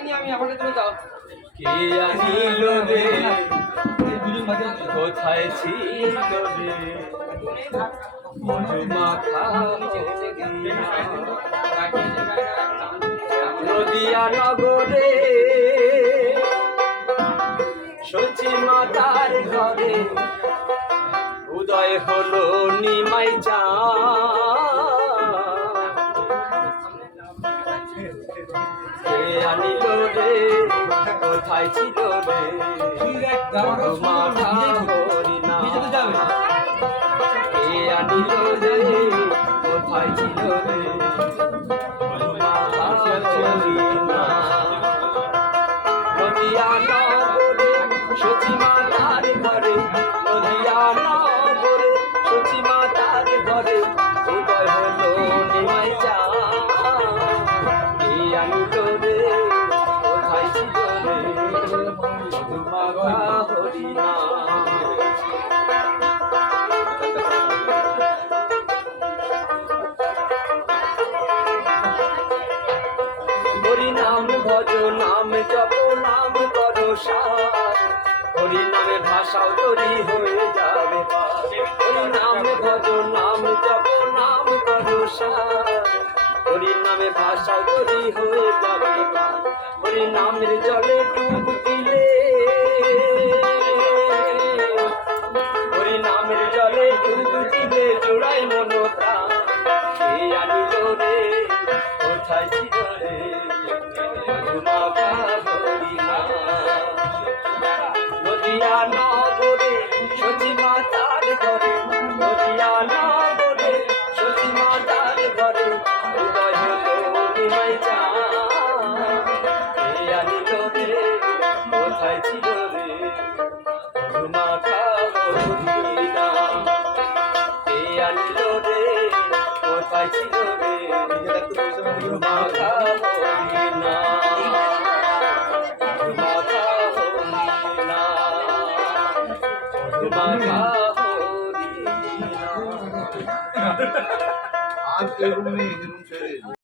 পাইনি আমি, আমাকে তুমি দাও। কে আনিল রে কোথায় ছিল রে মধুমাখা নদিয়া নগরে সচি মাতার ঘরে উদয় হলো নিমাই কে আনিল রে কোথায় ছিল রে মধুমাখা হরিণা কে আনিল রে কোথায় ছিল রে মধুমাখা হরিণা নদিয়া নগরে সচি মাতার ঘরে নদিয়া নগরে সচি মাতার ঘরে উদয় হলো নিমাই কে আনিল রে কোথায় ছিল রে মধুমাখা হরিণা হরি নাম ভজ নাম জপ নাম করো সার হরি নামে ভাষাও তরি হয়ে যাবে হরি নাম ভজ নাম জপ নাম করো সার হরি নামে ভাষাও তরি হয়ে যাবে হরি নামের জলে ডুব দিলে হরি নামের জলে ডুব দিলে জোড়াই মনতা কে আনিল রে কোথায় ছিল রে মধুমাখা হরিণা নদিয়া নগরে সচি মাতার ঘরে নদিয়া নগরে সচি মাতার ঘরে উদয় হলো নিমাই কে আনিল রে কোথায় ছিল রে মধুমাখা হরিণা কে আনিল রে কোথায় ছিল রে মধুমাখা হরিণা মধুমাখা হরিণা মধুমাখা হরিণা आज के रूम में